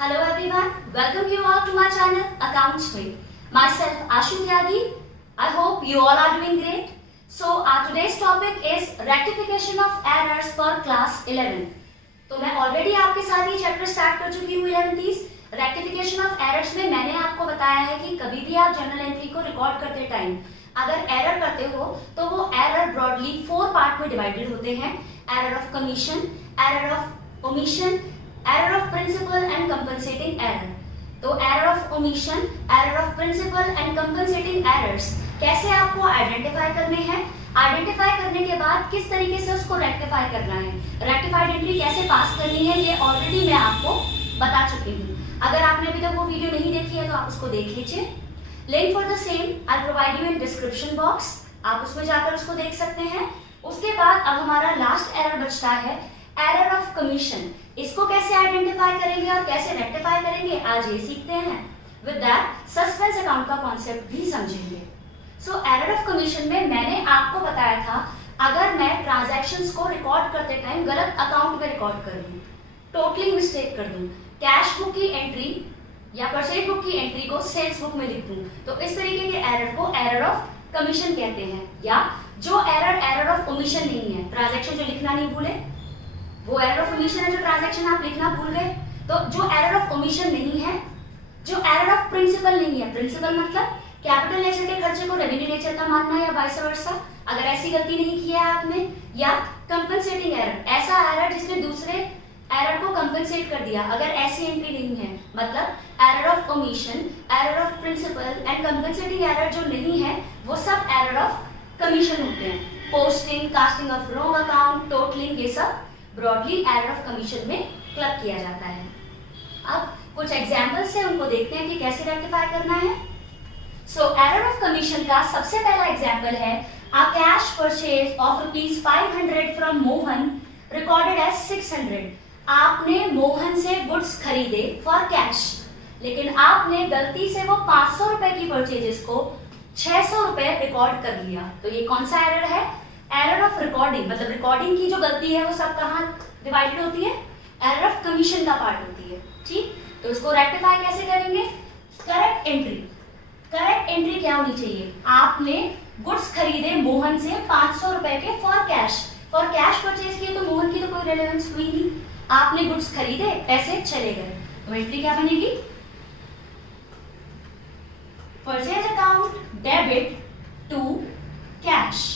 Hello everyone, welcome you all to my channel Accounts Way. Myself Ashu Tyagi. I hope you all are doing great. So our today's topic is rectification of errors for class 11. तो मैं already आपके साथ ये chapter start कर चुकी हूँ 11th rectification of errors में मैंने आपको बताया है कि कभी भी आप जर्नल एंट्री को रिकॉर्ड करते टाइम अगर एरर करते हो तो वो एरर ब्रॉडली 4 पार्ट में डिवाइडेड होते हैं। Error of commission, error of omission, error of principle and compensating error. तो error of omission, error of principle and compensating errors कैसे आपको आइडेंटिफाई करने हैं, आइडेंटिफाई करने के बाद किस तरीके से उसको रेक्टिफाई करना है, रेक्टिफाइड एंट्री कैसे पास करनी है, ये ऑलरेडी मैं आपको बता चुकी हूँ। अगर आपने अभी तक वो वीडियो नहीं देखी है तो आप उसको देख लीजिए। Link for the same I provide you in description box, आप उसमें जाकर उसको देख सकते हैं। उसके बाद अब हमारा लास्ट एरर बचता है एरर ऑफ कमीशन। इसको कैसे आइडेंटिफाई करेंगे और कैसे रेक्टिफाई करेंगे आज ये सीखते हैं। विद दैट सस्पेंस अकाउंट का कॉन्सेप्ट भी समझेंगे। सो एरर ऑफ कमीशन में मैंने आपको बताया था अगर मैं ट्रांजैक्शंस को रिकॉर्ड करते टाइम गलत अकाउंट में रिकॉर्ड कर दूं, टोटली मिस्टेक कर दूं, कैश बुक की एंट्री या परचेज बुक की एंट्री को सेल्स बुक में लिख दूं, तो इस तरीके के एरर को एरर ऑफ कमीशन कहते हैं। या जो एरर ऑफ ओमिशन नहीं है, ट्रांजैक्शन जो लिखना नहीं भूले, वो एरर ऑफ ओमिशन है जो ट्रांजैक्शन आप लिखना भूल गए। तो जो एरर ऑफ ओमिशन नहीं है, जो एरर ऑफ प्रिंसिपल नहीं है, प्रिंसिपल मतलब कैपिटल नेचर के खर्चे को रेवेन्यू नेचर का मानना या वाइस वर्सा, अगर ऐसी गलती नहीं किया है आपने। या कंपनसेटिंग एरर, ऐसा एरर जिसने दूसरे एरर को कंपनसेट कर दिया, अगर ऐसी एंट्री नहीं है, मतलब error of omission, error of principle and compensating error जो नहीं है वो सब एरर ऑफ कमीशन होते हैं। Posting, casting of wrong account, totalling, ये सब ब्रॉडली एरर ऑफ कमीशन में क्लब किया जाता है। अब कुछ एग्जांपल्स से उनको देखते हैं कि कैसे रेक्टिफाई करना है। सो एरर ऑफ कमीशन का सबसे पहला एग्जांपल है a cash purchase of ₹500 from Mohan recorded as 600। आपने मोहन से गुड्स खरीदे फॉर कैश, लेकिन आपने गलती से वो 500 रुपए की परचेजेस को 600 रुपए रिकॉर्ड कर लिया। तो ये कौन सा एरर है? एरर ऑफ रिकॉर्डिंग, मतलब रिकॉर्डिंग की जो गलती है वो सब कहाँ डिवाइडेड होती है? एरर ऑफ कमीशन का पार्ट होती है। ठीक, तो इसको रेक्टिफाई कैसे करेंगे? Correct entry. करेक्ट एंट्री क्या होनी चाहिए? आपने गुड्स खरीदे मोहन से 500 रुपए के for cash. For cash purchase किए तो मोहन की तो कोई रेलेवेंस हुई नहीं, आपने गुड्स खरीदे, पैसे चले गए, तो एंट्री क्या बनेगी? Purchase account debit to cash,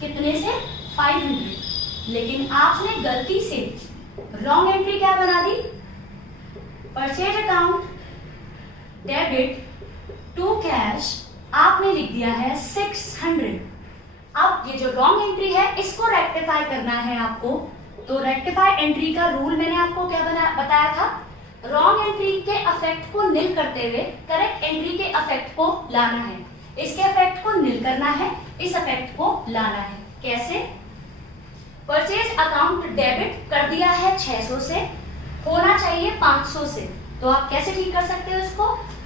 कितने से? 500। लेकिन आपने गलती से रॉन्ग एंट्री क्या बना दी? Purchase account debit to cash, आपने लिख दिया है 600। अब ये जो रॉन्ग एंट्री है इसको रेक्टिफाई करना है आपको। तो रेक्टिफाई एंट्री का रूल मैंने आपको क्या बताया था? रॉन्ग एंट्री के अफेक्ट को निल करते हुए करेक्ट एंट्री के अफेक्ट को लाना है। इसके अफेक्ट को निल करना है, इस अफेक्ट को लाना है। कैसे? परचेज अकाउंट डेबिट कर दिया है 600 से, होना चाहिए 500 से, तो आप कैसे ठीक कर सकते हो इसको?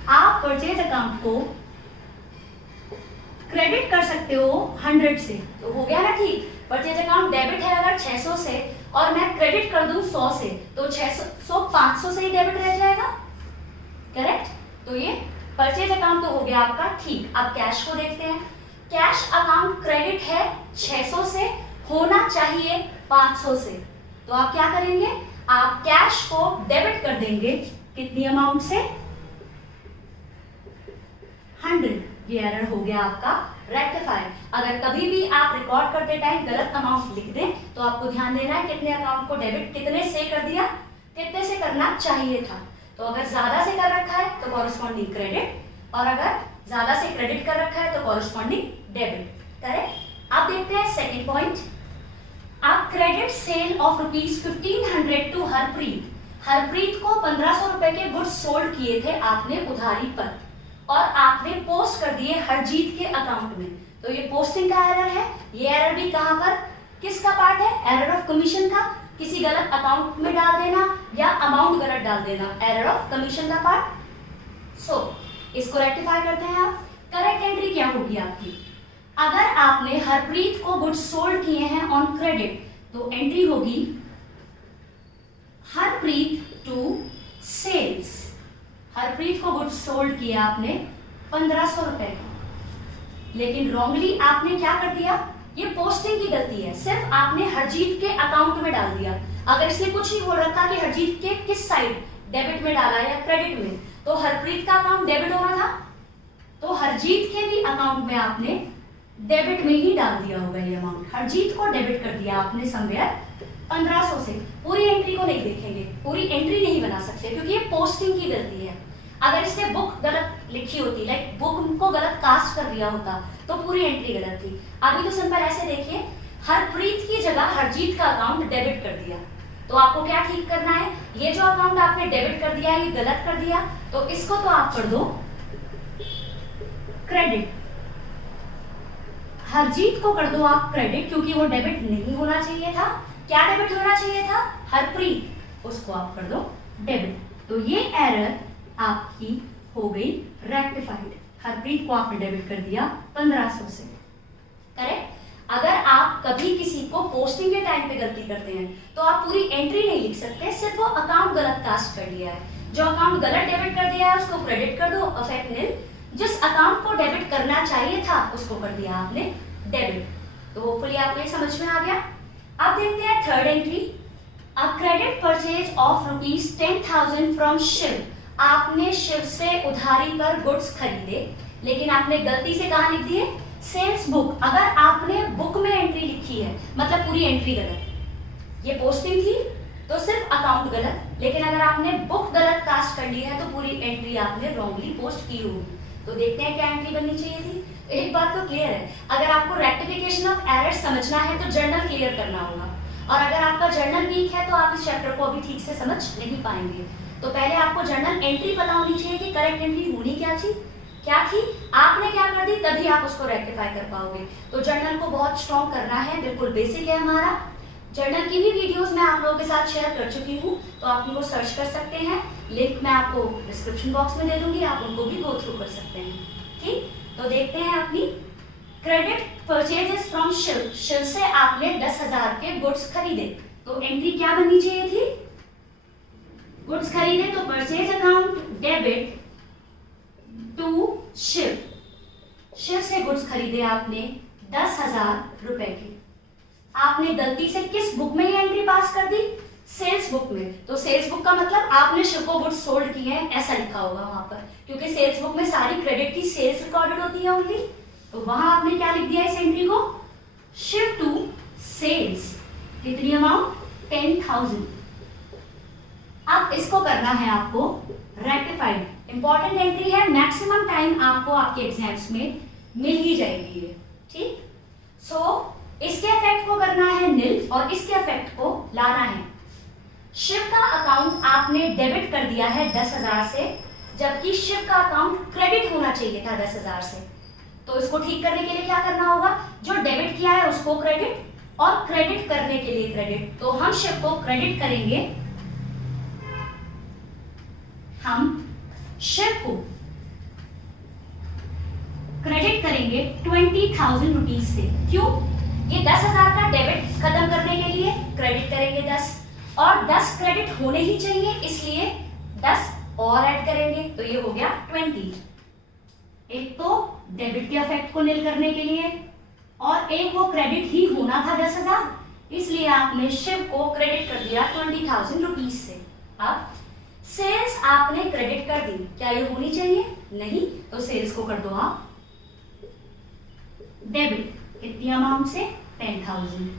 आप परचेज अकाउंट को क्रेडिट कर सकते हो 100 से, तो हो गया ना ठीक। परचेज अकाउंट डेबिट है अगर 600 से और मैं क्रेडिट कर दूं 100 से, तो 600 500 से ही डेबिट रह जाएगा। करेक्ट? तो ये परचेज अकाउंट तो हो गया आपका ठीक। अब कैश को देखते हैं। कैश अकाउंट क्रेडिट है 600 से, होना चाहिए 500 से, तो आप क्या करेंगे? आप कैश को डेबिट कर देंगे कितनी अमाउंट से? 100। ये एरर हो गया आपका रेक्टिफाई। अगर कभी भी आप रिकॉर्ड करते टाइम गलत अमाउंट लिख दें तो आपको ध्यान देना है कितने अकाउंट को डेबिट कितने से कर दिया, कितने से करना चाहिए था। तो अगर ज्यादा से कर रखा है तो कॉरेस्पॉन्डिंग क्रेडिट, और अगर ज्यादा से क्रेडिट कर रखा है तो कॉरेस्पॉन्डिंग डेबिट। करेक्ट? अब देखते हैं सेकेंड पॉइंट। आप credit sale of ₹1500 to Harpreet. Harpreet को 1500 रुपए के गुड्स सोल्ड किए थे आपने उधारी पर, और आपने पोस्ट कर दिए हरजीत के अकाउंट में, तो ये पोस्टिंग का एरर है। ये एरर भी कहां पर, किसका पार्ट है? एरर ऑफ कमीशन का, किसी गलत अकाउंट में डाल देना या अमाउंट गलत डाल देना, एरर ऑफ कमीशन का पार्ट। सो इसको रेक्टिफाई करते हैं आप। करेक्ट एंट्री क्या होगी आपकी? अगर आपने हरप्रीत को गुड्स सोल्ड किए हैं ऑन क्रेडिट, तो एंट्री होगी हरप्रीत टू सेल्स, हरप्रीत को गुड्स सोल्ड किया आपने 1500 रुपए का, लेकिन रॉन्गली आपने क्या कर दिया, ये पोस्टिंग की गलती है, सिर्फ आपने हरजीत के अकाउंट में डाल दिया। अगर इसने कुछ नहीं बोल रखा कि हरजीत के किस साइड, डेबिट में डाला या क्रेडिट में, तो हरप्रीत का अकाउंट डेबिट होना था, तो हरजीत के भी अकाउंट में आपने डेबिट में ही डाल दिया होगा ये अमाउंट। हरजीत को डेबिट कर दिया आपने समवेयर 1500 से। पूरी एंट्री को नहीं देखेंगे, पूरी एंट्री नहीं बना सकते क्योंकि ये पोस्टिंग की गलती है। अगर इसने बुक गलत लिखी होती, लाइक बुक को गलत कास्ट कर दिया होता, तो पूरी एंट्री गलत थी। अभी तो सिंपल ऐसे देखिए, हरप्रीत की जगह हरजीत का अकाउंट डेबिट कर दिया, तो आपको क्या ठीक करना है, ये जो अकाउंट आपने डेबिट कर दिया ये गलत कर दिया, तो इसको तो आप कर दो क्रेडिट, हरजीत को कर दो आप क्रेडिट, क्योंकि वो डेबिट नहीं होना चाहिए था। क्या डेबिट होना चाहिए था, हरप्रीत, उसको आप कर दो डेबिट। तो ये एरर आपकी हो गई रेक्टिफाइड, हरप्रीत को आपने डेबिट कर दिया 1500 से, करेक्ट। अगर आप कभी किसी को पोस्टिंग के टाइम पे गलती करते हैं तो आप पूरी एंट्री नहीं लिख सकते, सिर्फ वो अकाउंट गलत कास्ट कर दिया है। जो अकाउंट गलत डेबिट कर दिया है उसको क्रेडिट कर दो, अफेक्ट निल। जिस अकाउंट को डेबिट करना चाहिए था उसको कर दिया आपने डेबिट। तो होपफुली आपको ये समझ में आ गया। अब देखते हैं third entry, a credit purchase of ₹10,000 from Shiv. आपने शिव से उधारी पर गुड्स खरीदे, लेकिन आपने गलती से कहां लिख दिए, सेल्स बुक। अगर आपने बुक में एंट्री लिखी है मतलब पूरी एंट्री गलत, ये पोस्टिंग थी तो सिर्फ अकाउंट गलत, लेकिन अगर आपने बुक गलत कास्ट कर ली है तो पूरी एंट्री आपने रॉन्गली पोस्ट की होगी। तो देखते हैं क्या एंट्री बननी चाहिए थी। एक बात तो क्लियर है, अगर आपको रेक्टिफिकेशन ऑफ एरर्स समझना है तो जर्नल क्लियर करना होगा, और अगर आपका जर्नल वीक है तो आप इस चैप्टर को अभी ठीक से समझ नहीं पाएंगे। तो पहले आपको जर्नल एंट्री पता होनी चाहिए कि करेक्ट एंट्री होनी क्या थी, आपने क्या कर दी, तभी आप उसको रेक्टिफाई कर पाओगे। तो जर्नल को बहुत स्ट्रॉन्ग करना है, बिल्कुल बेसिक है हमारा। जर्नल की भी वीडियोस मैं आप लोगों के साथ शेयर कर चुकी हूँ, तो आप उनको सर्च कर सकते हैं, लिंक मैं आपको डिस्क्रिप्शन बॉक्स में दे दूंगी, आप उनको भी गो थ्रू कर सकते हैं। ठीक, तो देखते हैं अपनी credit purchases from Shiv. Shiv से आपने 10,000 के गुड्स खरीदे, तो एंट्री क्या बननी चाहिए थी, गुड्स खरीदे तो purchase account debit to Shiv. Shiv से गुड्स खरीदे आपने 10,000 रुपए के, आपने गलती से किस बुक में ये एंट्री पास कर दी, सेल्स बुक में। तो सेल्स बुक का मतलब आपने शिव को गुड्स सोल्ड किए हैं ऐसा लिखा होगा वहां पर, क्योंकि सेल्स बुक में सारी क्रेडिट की सेल्स रिकॉर्डेड होती है ओनली। तो वहां आपने क्या लिख दिया इस एंट्री को, शिव टू सेल्स, कितनी अमाउंट 10,000। अब इसको करना है आपको रेक्टिफाइड, इंपॉर्टेंट एंट्री है, मैक्सिमम टाइम आपको आपके एग्जाम्स में मिल ही जाएगी ये। ठीक, सो इसके इफेक्ट को करना है निल और इसके इफेक्ट को लाना है। शिव का अकाउंट आपने डेबिट कर दिया है 10,000 से, जबकि शिव का अकाउंट क्रेडिट होना चाहिए था 10,000 से। तो इसको ठीक करने के लिए क्या करना होगा, जो डेबिट किया है उसको क्रेडिट और क्रेडिट करने के लिए क्रेडिट। तो हम शिव को क्रेडिट करेंगे, हम शिव को क्रेडिट करेंगे 20,000 रुपीज से। क्यों, ये 10,000 का डेबिट खत्म करने के लिए क्रेडिट करेंगे 10, और 10 क्रेडिट होने ही चाहिए इसलिए 10 और ऐड करेंगे, तो ये हो गया 20। एक तो डेबिट के इफेक्ट को निल करने के लिए, और एक वो क्रेडिट ही होना था 10,000, इसलिए आपने शिव को क्रेडिट कर दिया 20,000 रुपीज से। अब सेल्स आपने क्रेडिट कर दी, क्या ये होनी चाहिए, नहीं, तो सेल्स को कर दो आप डेबिट, कितनी अमाउंट से 10,000।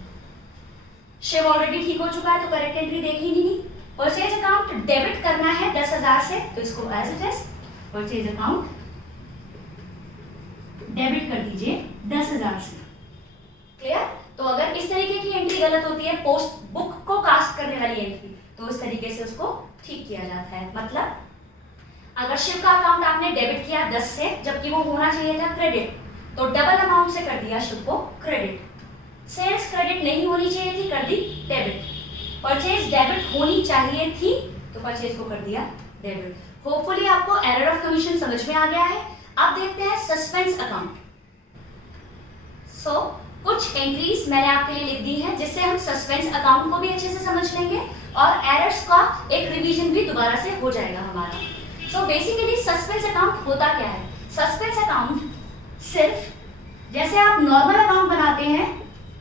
शिव ऑलरेडी ठीक हो चुका है तो करेक्ट एंट्री देखी नहीं। परचेज अकाउंट डेबिट करना है 10,000 से, तो इसको as it is purchase account debit कर दीजिए 10,000 से। क्लियर, तो अगर इस तरीके की एंट्री गलत होती है, पोस्ट बुक को कास्ट करने वाली एंट्री, तो इस तरीके से उसको ठीक किया जाता है। मतलब अगर शिव का अकाउंट आपने डेबिट किया 10 से, जबकि वो होना चाहिए था क्रेडिट, तो डबल अमाउंट से कर दिया शिव को क्रेडिट। सेल्स क्रेडिट नहीं होनी चाहिए थी, कर दी डेबिट। परचेज डेबिट होनी चाहिए थी, तो परचेज को कर दिया डेबिट। होपफुली आपको एरर ऑफ कमीशन समझ में आ गया है। अब देखते हैं सस्पेंस अकाउंट। सो कुछ एंट्रीज मैंने आपके लिए लिख दी हैं जिससे हम सस्पेंस अकाउंट को भी अच्छे से समझ लेंगे और एरर्स का एक रिवीजन भी दोबारा से हो जाएगा हमारा। सो बेसिकली सस्पेंस अकाउंट होता क्या है? सस्पेंस अकाउंट सिर्फ जैसे आप नॉर्मल अकाउंट बनाते हैं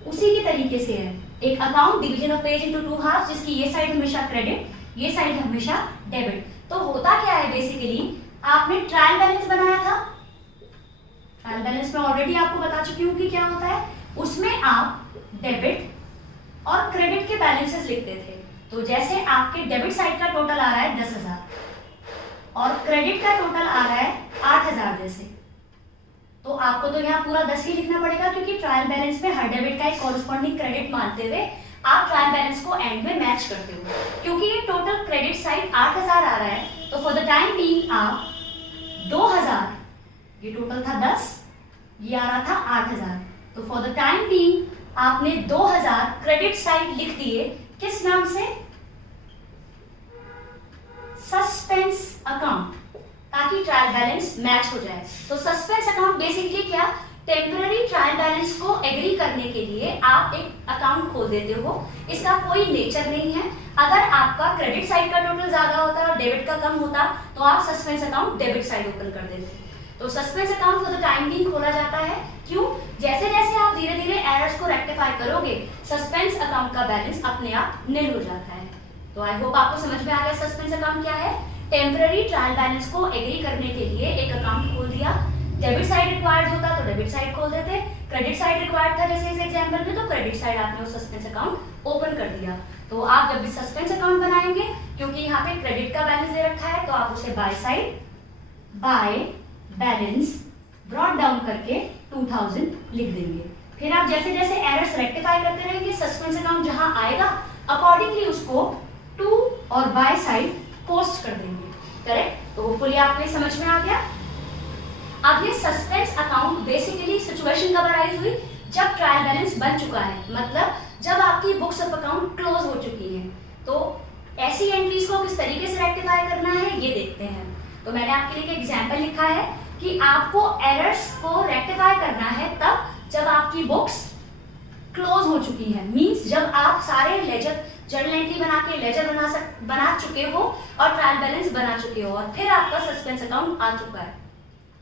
उसी के तरीके से है। एक account division of page into two half, जिसकी ये साइड हमेशा क्रेडिट, ये साइड हमेशा डेबिट। तो होता क्या है बेसिकली, आपने ट्रायल बैलेंस बनाया था। ट्रायल बैलेंस में ऑलरेडी आपको बता चुकी हूँ कि क्या होता है। उसमें आप डेबिट और क्रेडिट के बैलेंसेस लिखते थे। तो जैसे आपके डेबिट साइड का टोटल आ रहा है 10,000 और क्रेडिट का टोटल आ रहा है 8,000 जैसे, तो आपको तो यहाँ पूरा 10 ही लिखना पड़ेगा, क्योंकि ट्रायल बैलेंस में हर डेबिट का एक कॉरस्पॉन्डिंग क्रेडिट मानते हुए आप ट्रायल बैलेंस को एंड में मैच करते हो। क्योंकि ये टोटल क्रेडिट साइड 8,000 आ रहा है, तो फॉर द टाइम बीइंग आप 2,000, ये टोटल था 10, ये आ रहा था 8,000, तो फॉर द टाइम बीइंग आपने 2,000 क्रेडिट साइड लिख दिए। किस नाम से? सस्पेंस अकाउंट, ताकि ट्रायल बैलेंस मैच हो जाए। तो सस्पेंस अकाउंट बेसिकली क्या, टेम्पररी ट्रायल बैलेंस को एग्री करने के लिए आप एक अकाउंट खोल देते हो। इसका कोई नेचर नहीं है। अगर आपका क्रेडिट साइड का टोटल ज्यादा होता और डेबिट का कम होता तो आप suspense account debit side open कर देते। तो suspense account for the time being खोला जाता है। क्यों? जैसे जैसे आप धीरे धीरे एरर्स को रेक्टिफाई करोगे, सस्पेंस अकाउंट का बैलेंस अपने आप निल हो जाता है। तो आई होप आपको समझ में आ गया सस्पेंस अकाउंट क्या है। टेम्पररी ट्रायल बैलेंस को एग्री करने के लिए एक अकाउंट खोल दिया। डेबिट साइड रिक्वायर्ड होता तो डेबिट साइड खोल देते, क्रेडिट साइड रिक्वायर्ड था जैसे इस एग्जांपल में, तो क्रेडिट साइड आपने वो सस्पेंस अकाउंट ओपन कर दिया। तो आप जब भी सस्पेंस अकाउंट बनाएंगे, क्योंकि यहाँ पे क्रेडिट का बैलेंस दे रखा है, तो आप उसे by side by balance brought down करके 2000 लिख देंगे। फिर आप जैसे जैसे एरर्स रेक्टिफाई करते रहेंगे, सस्पेंस अकाउंट जहां आएगा अकॉर्डिंगली उसको टू और बाय साइड पोस्ट कर देंगे। करेक्ट? तो होपफुली आपको समझ में आ गया। अब ये सस्पेंस अकाउंट बेसिकली सिचुएशन कब अराइज हुई, जब ट्रायल बैलेंस बन चुका है, मतलब जब आपकी बुक्स ऑफ अकाउंट क्लोज हो चुकी है। तो ऐसी एंट्रीज को किस तरीके से रेक्टिफाई करना है ये देखते हैं। तो मैंने आपके लिए एक एग्जांपल लिखा है कि आपको एरर्स को रेक्टिफाई करना है तब जब आपकी बुक्स क्लोज हो चुकी है। मींस जब आप सारे लेजर जर्नल एंट्री बना के लेजर बना चुके हो और ट्रायल बैलेंस बना चुके हो और फिर आपका सस्पेंस अकाउंट आ चुका है,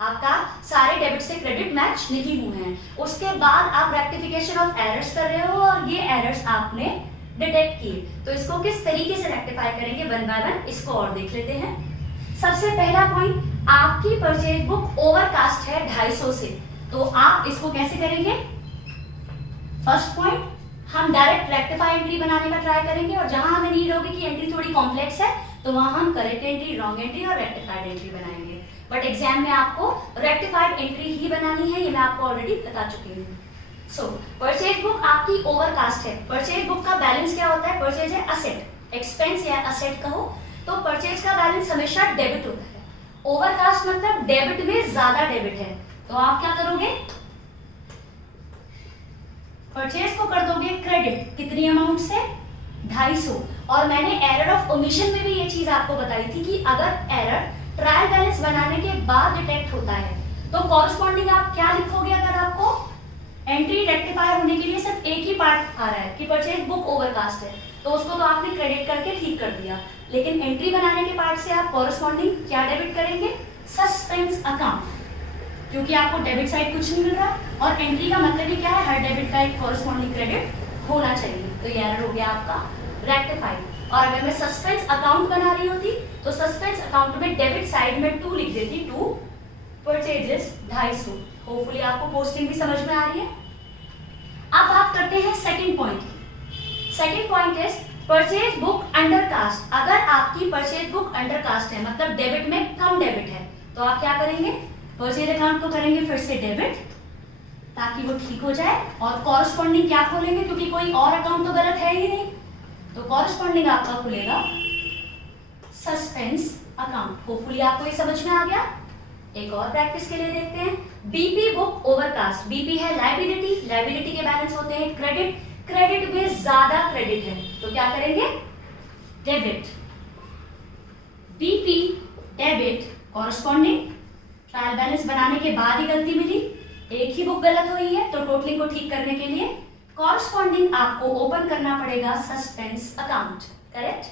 आपका सारे डेबिट से क्रेडिट मैच नहीं हुए हैं, उसके बाद आप रेक्टिफिकेशन ऑफ एरर्स कर रहे हो और ये एरर्स आपने डिटेक्ट किए। तो इसको किस तरीके से रेक्टिफाई करेंगे वन बाय वन, इसको और देख लेते हैं। सबसे पहला पॉइंट, आपकी परचेज बुक ओवरकास्ट है 250 से, तो आप इसको कैसे करेंगे? फर्स्ट पॉइंट, हम डायरेक्ट रेक्टिफाई एंट्री बनाने का ट्राई करेंगे और जहां हमें नीड होगी कि एंट्री थोड़ी कॉम्प्लेक्स है तो वहां हम करेक्ट एंट्री, रॉन्ग एंट्री और रेक्टिफाइड एंट्री बनाएंगे। बट एग्जाम में आपको रेक्टिफाइड एंट्री ही बनानी है, ये मैं आपको ऑलरेडी बता चुकी हूँ। सो परचेज बुक आपकी ओवरकास्ट है। परचेज बुक का बैलेंस क्या होता है? परचेज है असेट, एक्सपेंस या असेट कहो तो परचेज का बैलेंस हमेशा डेबिट होता है। ओवरकास्ट मतलब डेबिट में ज्यादा डेबिट है, तो आप क्या करोगे? परचेज को कर दोगे क्रेडिट, कितनी अमाउंट से? 250। और मैंने एरर ऑफ ओमिशन में भी ये चीज आपको बताई थी कि अगर एरर ट्रायल बैलेंस बनाने के बाद डिटेक्ट होता है तो कॉरस्पॉन्डिंग आप क्या लिखोगे? अगर आपको एंट्री रेक्टिफाई होने के लिए सिर्फ एक ही पार्ट आ रहा है कि परचेज बुक ओवरकास्ट है, तो उसको तो आपने क्रेडिट करके ठीक कर दिया, लेकिन एंट्री बनाने के पार्ट से आप कॉरस्पॉन्डिंग क्या डेबिट करेंगे? सस्पेंस अकाउंट, क्योंकि आपको डेबिट साइड कुछ नहीं मिल रहा और एंट्री का मतलब ही क्या है? हर डेबिट का एक कॉरस्पॉन्डिंग क्रेडिट होना चाहिए। तो ये एरर हो गया आपका रेक्टिफाइड। और अगर मैं सस्पेंस अकाउंट बना रही होती तो सस्पेंस अकाउंट में डेबिट साइड में 2 लिख देती, 2 परचेजेस 250। होपफुली आपको पोस्टिंग भी समझ में आ रही है। अब बात करते हैं सेकंड पॉइंट की। Second point is purchase book under cost. अगर आपकी परचेज बुक अंडर कास्ट है, मतलब डेबिट में कम डेबिट है, तो आप क्या करेंगे? परचेज अकाउंट को करेंगे फिर से डेबिट ताकि वो ठीक हो जाए और कॉरस्पॉन्डिंग क्या खोलेंगे? क्योंकि कोई और अकाउंट तो गलत है ही नहीं, तो कॉरस्पॉन्डिंग आपका खुलेगा सस्पेंस अकाउंट। होपफुली आपको ये समझ में आ गया। एक और प्रैक्टिस के लिए देखते हैं। BP book overcast. बीपी है लायबिलिटी, लायबिलिटी के बैलेंस होते हैं क्रेडिट, क्रेडिट में ज्यादा क्रेडिट है तो क्या करेंगे? Debit. BP debit corresponding trial balance बनाने के बाद ही गलती मिली, एक ही बुक गलत हुई है तो टोटलिंग को ठीक करने के लिए कॉरस्पॉन्डिंग आपको ओपन करना पड़ेगा suspense account. Correct.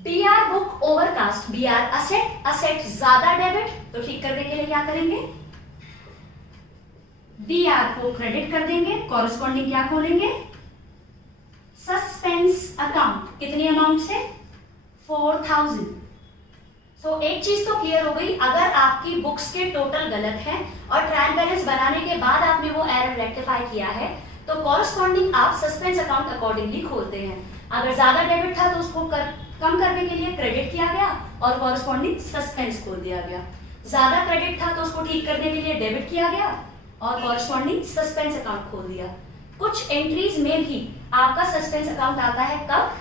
BR book overcast, BR asset, asset ज्यादा डेबिट, तो ठीक करने के लिए क्या करेंगे, BR को क्रेडिट कर देंगे, कॉरस्पॉन्डिंग क्या खोलेंगे, सस्पेंस अकाउंट। कितनी अमाउंट से, 4000। सो एक चीज तो क्लियर हो गई, अगर आपकी बुक्स के टोटल गलत है और ट्रायल बैलेंस बनाने के बाद आपने वो एरर रेक्टिफाई किया है तो कॉरस्पॉन्डिंग आप सस्पेंस अकाउंट अकॉर्डिंगली खोलते हैं। अगर ज्यादा डेबिट था तो उसको कम करने के लिए क्रेडिट किया गया और कॉरस्पॉन्डिंग सस्पेंस खोल दिया गया। ज्यादा क्रेडिट था तो उसको ठीक करने के लिए डेबिट किया गया और कॉरस्पॉन्डिंग सस्पेंस अकाउंट खोल दिया। कुछ एंट्रीज में भी आपका सस्पेंस अकाउंट आता है कब,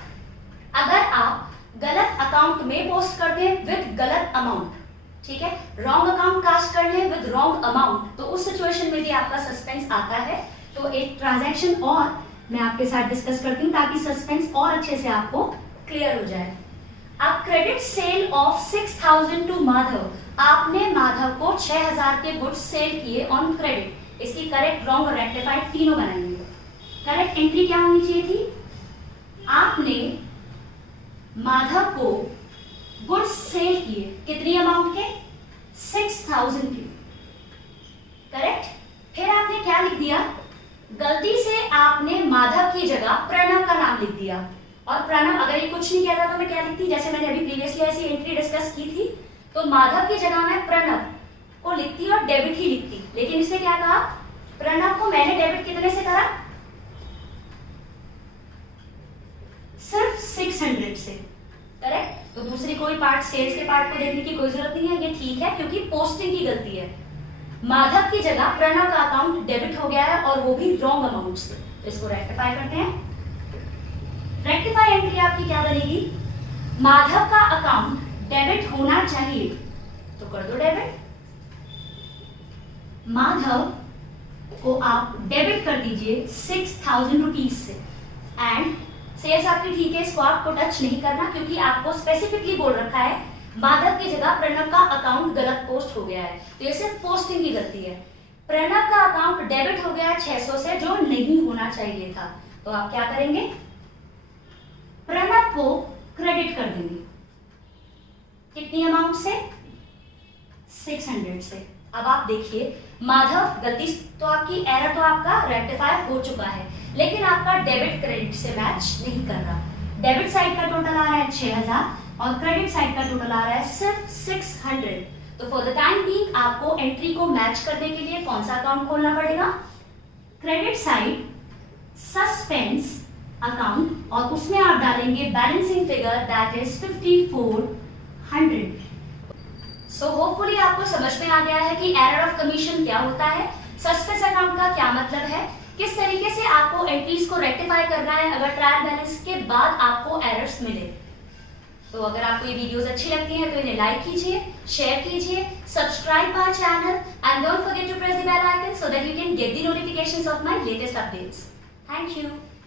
अगर आप गलत अकाउंट में पोस्ट कर दें विद गलत अमाउंट, ठीक है, रॉन्ग अकाउंट कास्ट कर ले विद रॉन्ग अमाउंट, तो उस सिचुएशन में भी आपका सस्पेंस आता है। तो एक ट्रांजैक्शन और मैं आपके साथ डिस्कस करती हूँ ताकि सस्पेंस और अच्छे से आपको क्लियर हो जाए। आप credit sale of 6000 to Madhav, आपने माधव को 6000 के गुड्स सेल किए ऑन क्रेडिट। इसकी करेक्ट, रॉन्ग और रेक्टिफाइड तीनों बनाएंगे। करेक्ट एंट्री क्या होनी चाहिए थी, आपने माधव को गुड्स सेल किए, कितनी अमाउंट के, 6000 के। करेक्ट। फिर आपने क्या लिख दिया, गलती से आपने माधव की जगह प्रणव का नाम लिख दिया। और प्रणव अगर ये कुछ नहीं कहता तो मैं क्या लिखती, जैसे मैंने अभी प्रीवियसली ऐसी एंट्री डिस्कस की थी, तो माधव की जगह मैं प्रणव को लिखती और डेबिट ही लिखती। लेकिन इसने क्या कहा, प्रणव को मैंने डेबिट कितने से करा, सिर्फ 600 से। करेक्ट। तो दूसरी कोई पार्ट, सेल्स के पार्ट को देखने की कोई जरूरत नहीं है, ये ठीक है क्योंकि पोस्टिंग की गलती है। माधव की जगह प्रणव का अकाउंट डेबिट हो गया है और वो भी रॉन्ग अमाउंट से, तो इसको रेक्टिफाई करते हैं। रेक्टिफाई एंट्री आपकी क्या बनेगी, माधव का अकाउंट डेबिट होना चाहिए तो कर दो डेबिट, माधव को आप डेबिट कर दीजिए 6000 रुपीज से। एंड सेल्स आपकी ठीक है, इसको आपको टच नहीं करना क्योंकि आपको स्पेसिफिकली बोल रखा है माधव की जगह प्रणव का अकाउंट गलत पोस्ट हो गया है, तो ये सिर्फ पोस्टिंग की गलती है। प्रणव का अकाउंट डेबिट हो गया है 600 से, जो नहीं होना चाहिए था, तो आप क्या करेंगे, प्रणव को क्रेडिट कर देंगे, कितनी अमाउंट से, 600 से। अब आप देखिए, माधव गलती तो आपकी, एरर तो आपका रेक्टिफाई हो चुका है, लेकिन आपका डेबिट क्रेडिट से मैच नहीं कर रहा। डेबिट साइड का टोटल आ रहा है 6000 और क्रेडिट साइड का टोटल आ रहा है सिर्फ 600। तो फॉर द टाइम बीइंग आपको एंट्री को मैच करने के लिए कौन सा अकाउंट खोलना पड़ेगा, क्रेडिट साइड सस्पेंस अकाउंट, और उसमें आप डालेंगे balancing figure that is 5400। So hopefully आपको समझ में आ गया है कि एरर ऑफ कमीशन क्या होता है, सस्पेंस अकाउंट का क्या मतलब है, किस तरीके से आपको एंट्रीज को रेक्टिफाई करना है अगर ट्रायल बैलेंस के बाद आपको एरर्स मिले। तो अगर आपको ये वीडियोस अच्छी लगती हैं तो इन्हें लाइक कीजिए, शेयर कीजिए, subscribe our channel and don't forget to press the bell icon so that you can get the notifications of my latest updates. Thank you.